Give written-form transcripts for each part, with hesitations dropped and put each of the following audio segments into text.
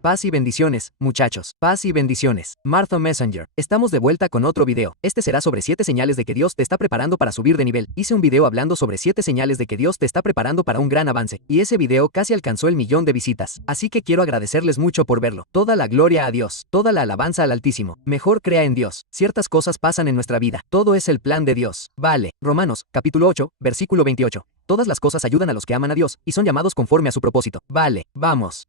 Paz y bendiciones, muchachos. Paz y bendiciones. Martha Messenger. Estamos de vuelta con otro video. Este será sobre 7 señales de que Dios te está preparando para subir de nivel. Hice un video hablando sobre 7 señales de que Dios te está preparando para un gran avance. Y ese video casi alcanzó el 1.000.000 de visitas. Así que quiero agradecerles mucho por verlo. Toda la gloria a Dios. Toda la alabanza al Altísimo. Mejor crea en Dios. Ciertas cosas pasan en nuestra vida. Todo es el plan de Dios. Vale. Romanos, capítulo 8, versículo 28. Todas las cosas ayudan a los que aman a Dios y son llamados conforme a su propósito. Vale. Vamos.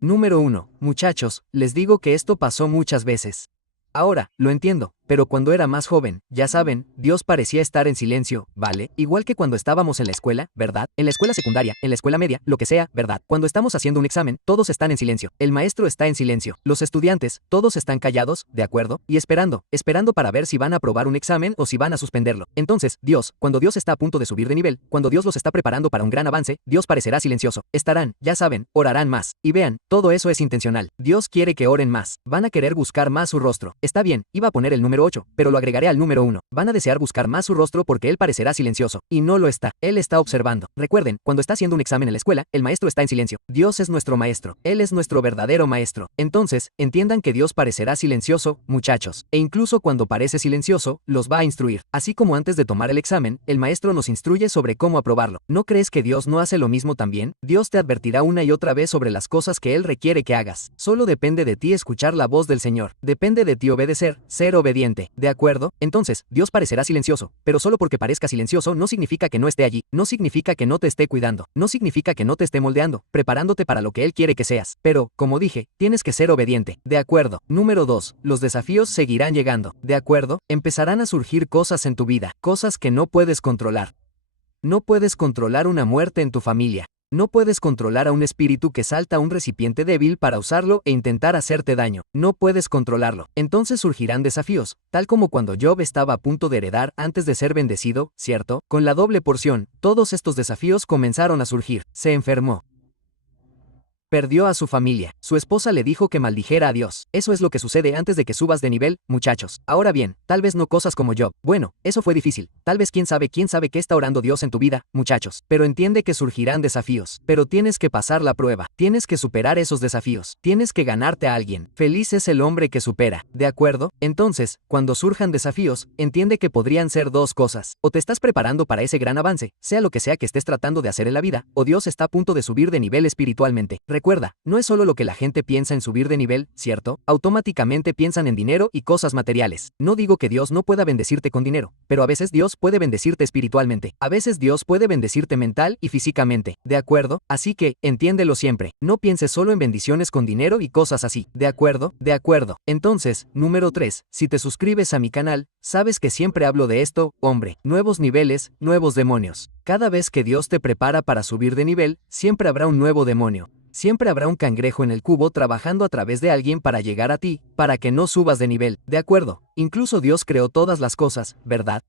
Número 1. Muchachos, les digo que esto pasó muchas veces. Ahora, lo entiendo, pero cuando era más joven, ya saben, Dios parecía estar en silencio, ¿vale? Igual que cuando estábamos en la escuela, ¿verdad? En la escuela secundaria, en la escuela media, lo que sea, ¿verdad? Cuando estamos haciendo un examen, todos están en silencio. El maestro está en silencio. Los estudiantes, todos están callados, ¿de acuerdo? Y esperando para ver si van a aprobar un examen o si van a suspenderlo. Entonces, Dios, cuando Dios está a punto de subir de nivel, cuando Dios los está preparando para un gran avance, Dios parecerá silencioso. Estarán, ya saben, orarán más. Y vean, todo eso es intencional. Dios quiere que oren más. Van a querer buscar más su rostro. Está bien, iba a poner el número 8, pero lo agregaré al número 1. Van a desear buscar más su rostro porque él parecerá silencioso. Y no lo está. Él está observando. Recuerden, cuando está haciendo un examen en la escuela, el maestro está en silencio. Dios es nuestro maestro. Él es nuestro verdadero maestro. Entonces, entiendan que Dios parecerá silencioso, muchachos. E incluso cuando parece silencioso, los va a instruir. Así como antes de tomar el examen, el maestro nos instruye sobre cómo aprobarlo. ¿No crees que Dios no hace lo mismo también? Dios te advertirá una y otra vez sobre las cosas que Él requiere que hagas. Solo depende de ti escuchar la voz del Señor. Depende de ti obedecer, ser obediente. ¿De acuerdo? Entonces, Dios parecerá silencioso, pero solo porque parezca silencioso no significa que no esté allí, no significa que no te esté cuidando, no significa que no te esté moldeando, preparándote para lo que Él quiere que seas. Pero, como dije, tienes que ser obediente. ¿De acuerdo? Número 2. Los desafíos seguirán llegando. ¿De acuerdo? Empezarán a surgir cosas en tu vida, cosas que no puedes controlar. No puedes controlar una muerte en tu familia. No puedes controlar a un espíritu que salta a un recipiente débil para usarlo e intentar hacerte daño. No puedes controlarlo. Entonces surgirán desafíos, tal como cuando Job estaba a punto de heredar antes de ser bendecido, ¿cierto? Con la doble porción, todos estos desafíos comenzaron a surgir. Se enfermó. Perdió a su familia. Su esposa le dijo que maldijera a Dios. Eso es lo que sucede antes de que subas de nivel, muchachos. Ahora bien, tal vez no cosas como Job. Bueno, eso fue difícil. Tal vez quién sabe qué está orando Dios en tu vida, muchachos. Pero entiende que surgirán desafíos. Pero tienes que pasar la prueba. Tienes que superar esos desafíos. Tienes que ganarte a alguien. Feliz es el hombre que supera. ¿De acuerdo? Entonces, cuando surjan desafíos, entiende que podrían ser dos cosas. O te estás preparando para ese gran avance, sea lo que sea que estés tratando de hacer en la vida, o Dios está a punto de subir de nivel espiritualmente. Recuerda, no es solo lo que la gente piensa en subir de nivel, ¿cierto? Automáticamente piensan en dinero y cosas materiales. No digo que Dios no pueda bendecirte con dinero, pero a veces Dios puede bendecirte espiritualmente. A veces Dios puede bendecirte mental y físicamente, ¿de acuerdo? Así que, entiéndelo siempre. No pienses solo en bendiciones con dinero y cosas así, ¿de acuerdo? De acuerdo. Entonces, número 3, si te suscribes a mi canal, sabes que siempre hablo de esto, hombre. Nuevos niveles, nuevos demonios. Cada vez que Dios te prepara para subir de nivel, siempre habrá un nuevo demonio. Siempre habrá un cangrejo en el cubo trabajando a través de alguien para llegar a ti, para que no subas de nivel, ¿de acuerdo? Incluso Dios creó todas las cosas, ¿verdad?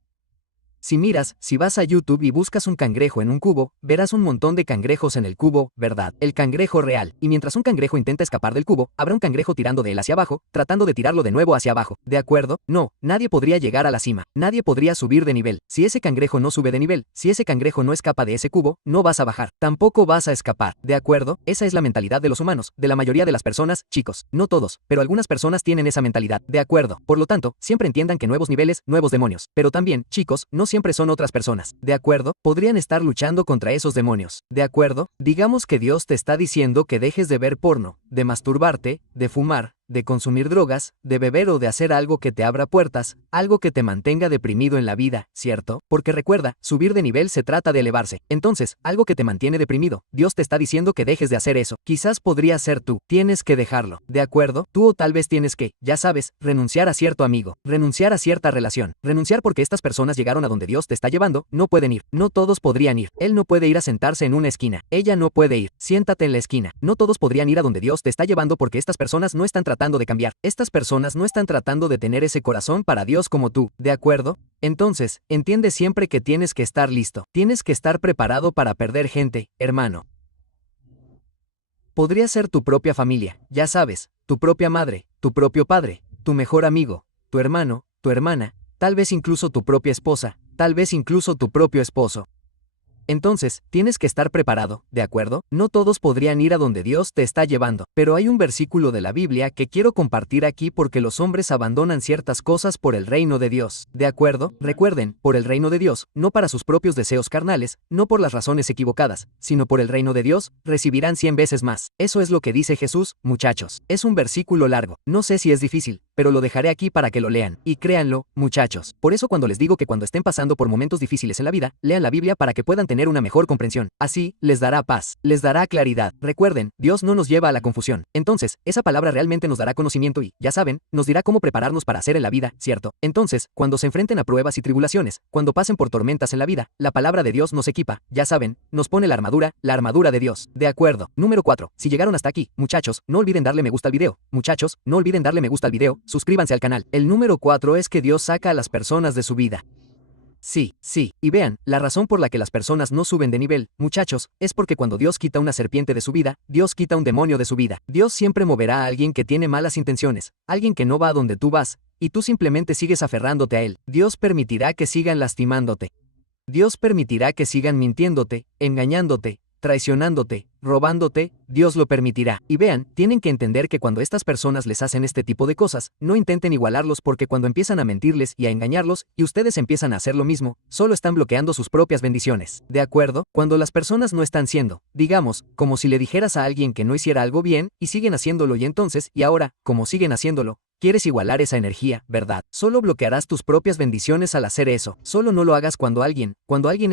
Si vas a YouTube y buscas un cangrejo en un cubo, verás un montón de cangrejos en el cubo, ¿verdad? El cangrejo real. Y mientras un cangrejo intenta escapar del cubo, habrá un cangrejo tirando de él hacia abajo, tratando de tirarlo de nuevo hacia abajo. ¿De acuerdo? No, nadie podría llegar a la cima. Nadie podría subir de nivel. Si ese cangrejo no sube de nivel, si ese cangrejo no escapa de ese cubo, no vas a bajar. Tampoco vas a escapar. ¿De acuerdo? Esa es la mentalidad de los humanos, de la mayoría de las personas, chicos. No todos, pero algunas personas tienen esa mentalidad. ¿De acuerdo? Por lo tanto, siempre entiendan que nuevos niveles, nuevos demonios. Pero también, chicos, no siempre son otras personas. ¿De acuerdo? Podrían estar luchando contra esos demonios. ¿De acuerdo? Digamos que Dios te está diciendo que dejes de ver porno, de masturbarte, de fumar, de consumir drogas, de beber o de hacer algo que te abra puertas, algo que te mantenga deprimido en la vida, ¿cierto? Porque recuerda, subir de nivel se trata de elevarse. Entonces, algo que te mantiene deprimido, Dios te está diciendo que dejes de hacer eso. Quizás podría ser tú. Tienes que dejarlo. ¿De acuerdo? Tú o tal vez tienes que, ya sabes, renunciar a cierto amigo, renunciar a cierta relación, renunciar porque estas personas llegaron a donde Dios te está llevando, no pueden ir. No todos podrían ir. Él no puede ir a sentarse en una esquina. Ella no puede ir. Siéntate en la esquina. No todos podrían ir a donde Dios te está llevando porque estas personas no están tratando de cambiar. Estas personas no están tratando de tener ese corazón para Dios como tú, ¿de acuerdo? Entonces, entiende siempre que tienes que estar listo. Tienes que estar preparado para perder gente, hermano. Podría ser tu propia familia, ya sabes, tu propia madre, tu propio padre, tu mejor amigo, tu hermano, tu hermana, tal vez incluso tu propia esposa, tal vez incluso tu propio esposo. Entonces, tienes que estar preparado, ¿de acuerdo? No todos podrían ir a donde Dios te está llevando, pero hay un versículo de la Biblia que quiero compartir aquí porque los hombres abandonan ciertas cosas por el reino de Dios, ¿de acuerdo? Recuerden, por el reino de Dios, no para sus propios deseos carnales, no por las razones equivocadas, sino por el reino de Dios, recibirán 100 veces más. Eso es lo que dice Jesús, muchachos. Es un versículo largo, no sé si es difícil, pero lo dejaré aquí para que lo lean. Y créanlo, muchachos. Por eso cuando les digo que cuando estén pasando por momentos difíciles en la vida, lean la Biblia para que puedan tener una mejor comprensión. Así, les dará paz, les dará claridad. Recuerden, Dios no nos lleva a la confusión. Entonces, esa palabra realmente nos dará conocimiento y, ya saben, nos dirá cómo prepararnos para hacer en la vida, ¿cierto? Entonces, cuando se enfrenten a pruebas y tribulaciones, cuando pasen por tormentas en la vida, la palabra de Dios nos equipa, ya saben, nos pone la armadura de Dios. De acuerdo. Número 4. Si llegaron hasta aquí, muchachos, no olviden darle me gusta al video. Muchachos, no olviden darle me gusta al video, suscríbanse al canal. El número 4 es que Dios saca a las personas de su vida. Sí, y vean, la razón por la que las personas no suben de nivel, muchachos, es porque cuando Dios quita una serpiente de su vida, Dios quita un demonio de su vida. Dios siempre moverá a alguien que tiene malas intenciones, alguien que no va a donde tú vas, y tú simplemente sigues aferrándote a él. Dios permitirá que sigan lastimándote. Dios permitirá que sigan mintiéndote, engañándote, traicionándote, robándote, Dios lo permitirá. Y vean, tienen que entender que cuando estas personas les hacen este tipo de cosas, no intenten igualarlos porque cuando empiezan a mentirles y a engañarlos, y ustedes empiezan a hacer lo mismo, solo están bloqueando sus propias bendiciones. ¿De acuerdo? Cuando las personas no están siendo, digamos, como si le dijeras a alguien que no hiciera algo bien, y siguen haciéndolo y entonces, y ahora, como siguen haciéndolo, quieres igualar esa energía, ¿verdad? Solo bloquearás tus propias bendiciones al hacer eso. Solo no lo hagas cuando alguien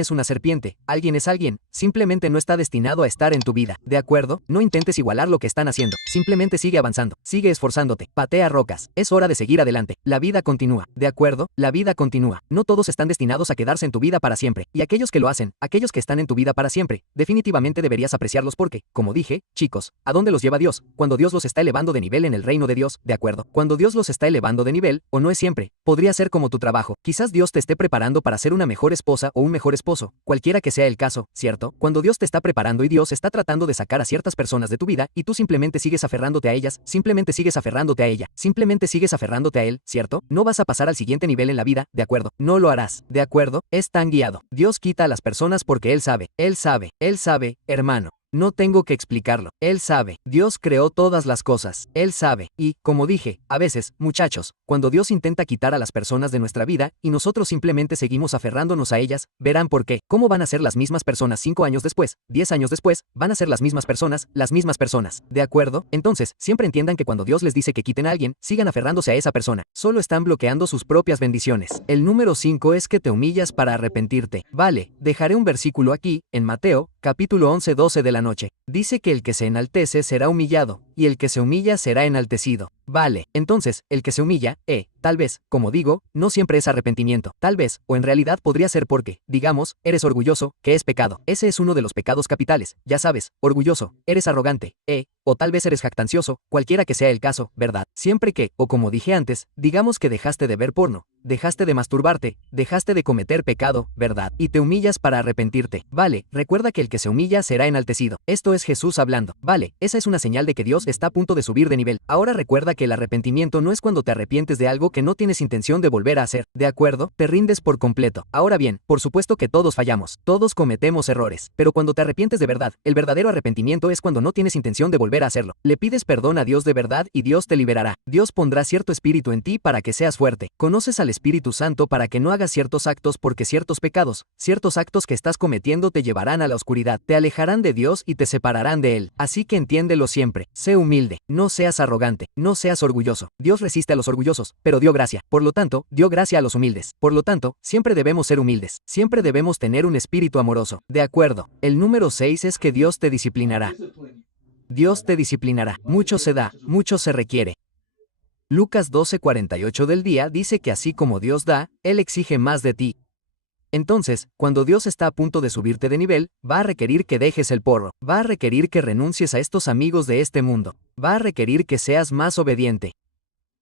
es una serpiente, alguien es alguien, simplemente no está destinado a estar en tu vida, ¿de acuerdo? No intentes igualar lo que están haciendo, simplemente sigue avanzando, sigue esforzándote, patea rocas, es hora de seguir adelante, la vida continúa, ¿de acuerdo? La vida continúa, no todos están destinados a quedarse en tu vida para siempre, y aquellos que lo hacen, aquellos que están en tu vida para siempre, definitivamente deberías apreciarlos porque, como dije, chicos, ¿a dónde los lleva Dios? Cuando Dios los está elevando de nivel en el reino de Dios, ¿de acuerdo? Cuando Dios los está elevando de nivel, o no es siempre, podría ser como tu trabajo, quizás Dios te esté preparando para ser una mejor esposa o un mejor esposo, cualquiera que sea el caso, ¿cierto? Cuando Dios te está preparando y Dios está tratando de sacar a ciertas personas de tu vida y tú simplemente sigues aferrándote a ellas, simplemente sigues aferrándote a ella, simplemente sigues aferrándote a él, ¿cierto? No vas a pasar al siguiente nivel en la vida, ¿de acuerdo? No lo harás, ¿de acuerdo? Es tan guiado. Dios quita a las personas porque Él sabe, hermano. No tengo que explicarlo. Él sabe. Dios creó todas las cosas. Él sabe. Y, como dije, a veces, muchachos, cuando Dios intenta quitar a las personas de nuestra vida y nosotros simplemente seguimos aferrándonos a ellas, verán por qué. ¿Cómo van a ser las mismas personas 5 años después, 10 años después? Van a ser las mismas personas. ¿De acuerdo? Entonces, siempre entiendan que cuando Dios les dice que quiten a alguien, sigan aferrándose a esa persona. Solo están bloqueando sus propias bendiciones. El número 5 es que te humillas para arrepentirte. Vale, dejaré un versículo aquí, en Mateo, capítulo 11-12 de la noche. Dice que el que se enaltece será humillado, y el que se humilla será enaltecido. Vale, entonces, el que se humilla, tal vez, como digo, no siempre es arrepentimiento. Tal vez, o en realidad podría ser porque, digamos, eres orgulloso, que es pecado. Ese es uno de los pecados capitales, ya sabes, orgulloso, eres arrogante, o tal vez eres jactancioso, cualquiera que sea el caso, ¿verdad? Siempre que, o como dije antes, digamos que dejaste de ver porno, dejaste de masturbarte, dejaste de cometer pecado, ¿verdad? Y te humillas para arrepentirte. Vale, recuerda que el que se humilla será enaltecido. Esto es Jesús hablando. Vale, esa es una señal de que Dios está a punto de subir de nivel. Ahora recuerda que el arrepentimiento no es cuando te arrepientes de algo que no tienes intención de volver a hacer, ¿de acuerdo? Te rindes por completo. Ahora bien, por supuesto que todos fallamos, todos cometemos errores, pero cuando te arrepientes de verdad, el verdadero arrepentimiento es cuando no tienes intención de volver a hacerlo. Le pides perdón a Dios de verdad y Dios te liberará. Dios pondrá cierto espíritu en ti para que seas fuerte. Conoces al Espíritu Santo para que no hagas ciertos actos porque ciertos pecados, ciertos actos que estás cometiendo te llevarán a la oscuridad, te alejarán de Dios y te separarán de Él. Así que entiéndelo siempre. Sé humilde, no seas arrogante, no seas orgulloso. Dios resiste a los orgullosos, pero dio gracia. Por lo tanto, dio gracia a los humildes. Por lo tanto, siempre debemos ser humildes. Siempre debemos tener un espíritu amoroso. De acuerdo. El número 6 es que Dios te disciplinará. Dios te disciplinará. Mucho se da, mucho se requiere. Lucas 12:48 del día dice que así como Dios da, Él exige más de ti. Entonces, cuando Dios está a punto de subirte de nivel, va a requerir que dejes el porro, va a requerir que renuncies a estos amigos de este mundo, va a requerir que seas más obediente,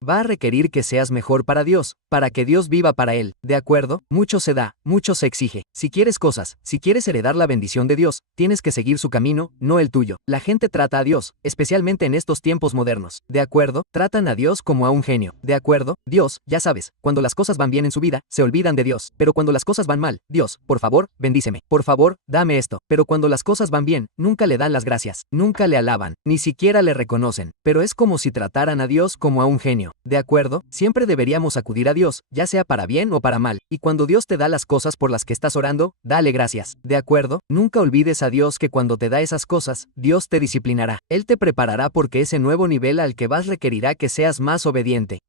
Va a requerir que seas mejor para Dios, para que Dios viva para Él, ¿de acuerdo? Mucho se da, mucho se exige. Si quieres cosas, si quieres heredar la bendición de Dios, tienes que seguir su camino, no el tuyo. La gente trata a Dios, especialmente en estos tiempos modernos, ¿de acuerdo? Tratan a Dios como a un genio, ¿de acuerdo? Dios, ya sabes, cuando las cosas van bien en su vida, se olvidan de Dios, pero cuando las cosas van mal, Dios, por favor, bendíceme, por favor, dame esto, pero cuando las cosas van bien, nunca le dan las gracias, nunca le alaban, ni siquiera le reconocen, pero es como si trataran a Dios como a un genio, ¿de acuerdo? Siempre deberíamos acudir a Dios, ya sea para bien o para mal, y cuando Dios te da las cosas por las que estás orando, dale gracias, ¿de acuerdo? Nunca olvides a Dios que cuando te da esas cosas, Dios te disciplinará, Él te preparará porque ese nuevo nivel al que vas requerirá que seas más obediente.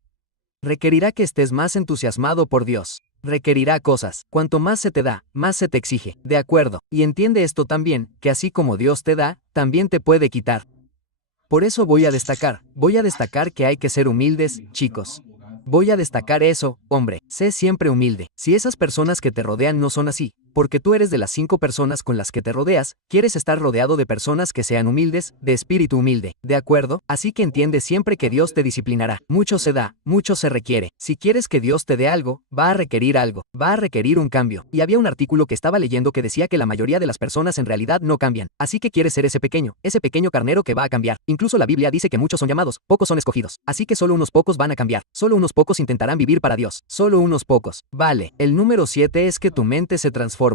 Requerirá que estés más entusiasmado por Dios. Requerirá cosas. Cuanto más se te da, más se te exige. De acuerdo. Y entiende esto también, que así como Dios te da, también te puede quitar. Por eso voy a destacar que hay que ser humildes, chicos. Voy a destacar eso, hombre, sé siempre humilde. Si esas personas que te rodean no son así, porque tú eres de las 5 personas con las que te rodeas, quieres estar rodeado de personas que sean humildes, de espíritu humilde, ¿de acuerdo? Así que entiende siempre que Dios te disciplinará. Mucho se da, mucho se requiere. Si quieres que Dios te dé algo, va a requerir un cambio. Y había un artículo que estaba leyendo que decía que la mayoría de las personas en realidad no cambian. Así que quieres ser ese pequeño carnero que va a cambiar. Incluso la Biblia dice que muchos son llamados, pocos son escogidos. Así que solo unos pocos van a cambiar. Solo unos pocos intentarán vivir para Dios. Solo unos pocos. Vale. El número 7 es que tu mente se transforma.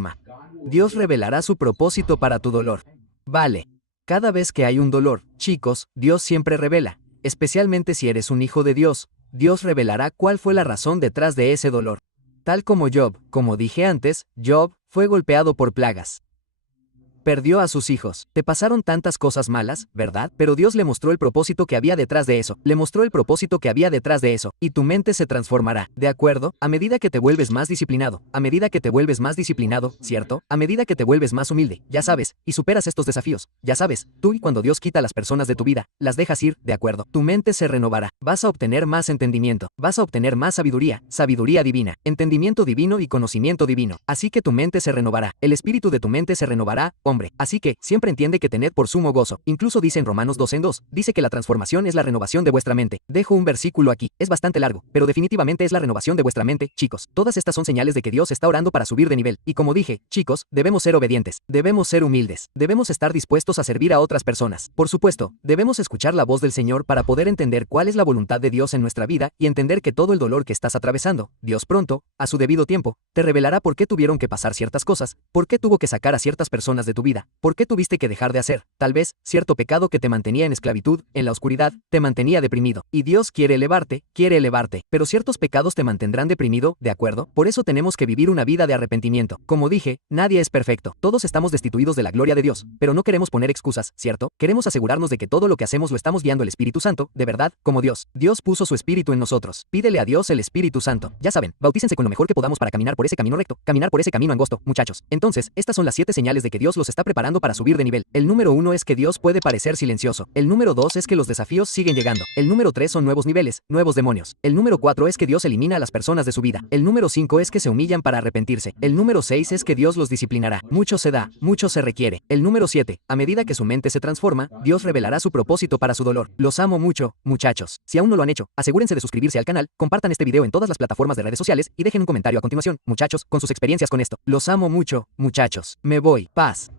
Dios revelará su propósito para tu dolor. Vale. Cada vez que hay un dolor, chicos, Dios siempre revela. Especialmente si eres un hijo de Dios, Dios revelará cuál fue la razón detrás de ese dolor. Tal como Job, como dije antes, Job fue golpeado por plagas. Perdió a sus hijos. Te pasaron tantas cosas malas, ¿verdad? Pero Dios le mostró el propósito que había detrás de eso. Le mostró el propósito que había detrás de eso. Y tu mente se transformará. ¿De acuerdo? A medida que te vuelves más disciplinado. A medida que te vuelves más disciplinado, ¿cierto? A medida que te vuelves más humilde. Ya sabes. Y superas estos desafíos. Ya sabes. Tú y cuando Dios quita a las personas de tu vida, las dejas ir, ¿de acuerdo? Tu mente se renovará. Vas a obtener más entendimiento. Vas a obtener más sabiduría. Sabiduría divina. Entendimiento divino y conocimiento divino. Así que tu mente se renovará. El espíritu de tu mente se renovará, hombre. Así que, siempre entiende que tened por sumo gozo. Incluso dice en Romanos 2:2, dice que la transformación es la renovación de vuestra mente. Dejo un versículo aquí. Es bastante largo, pero definitivamente es la renovación de vuestra mente, chicos. Todas estas son señales de que Dios está orando para subir de nivel. Y como dije, chicos, debemos ser obedientes. Debemos ser humildes. Debemos estar dispuestos a servir a otras personas. Por supuesto, debemos escuchar la voz del Señor para poder entender cuál es la voluntad de Dios en nuestra vida y entender que todo el dolor que estás atravesando, Dios pronto, a su debido tiempo, te revelará por qué tuvieron que pasar ciertas cosas, por qué tuvo que sacar a ciertas personas de tu vida, por qué tuviste que dejar de hacer, tal vez, cierto pecado que te mantenía en esclavitud, en la oscuridad, te mantenía deprimido. Y Dios quiere elevarte, pero ciertos pecados te mantendrán deprimido, ¿de acuerdo? Por eso tenemos que vivir una vida de arrepentimiento. Como dije, nadie es perfecto. Todos estamos destituidos de la gloria de Dios, pero no queremos poner excusas, ¿cierto? Queremos asegurarnos de que todo lo que hacemos lo estamos guiando el Espíritu Santo, de verdad, como Dios. Dios puso su Espíritu en nosotros. Pídele a Dios el Espíritu Santo. Ya saben, bautícense con lo mejor que podamos para caminar por ese camino recto, caminar por ese camino angosto, muchachos. Entonces, estas son las 7 señales de que Dios los está preparando para subir de nivel. El número 1 es que Dios puede parecer silencioso. El número 2 es que los desafíos siguen llegando. El número 3 son nuevos niveles, nuevos demonios. El número 4 es que Dios elimina a las personas de su vida. El número 5 es que se humillan para arrepentirse. El número 6 es que Dios los disciplinará. Mucho se da, mucho se requiere. El número 7, a medida que su mente se transforma, Dios revelará su propósito para su dolor. Los amo mucho, muchachos. Si aún no lo han hecho, asegúrense de suscribirse al canal, compartan este video en todas las plataformas de redes sociales y dejen un comentario a continuación, muchachos, con sus experiencias con esto. Los amo mucho, muchachos. Me voy. Paz.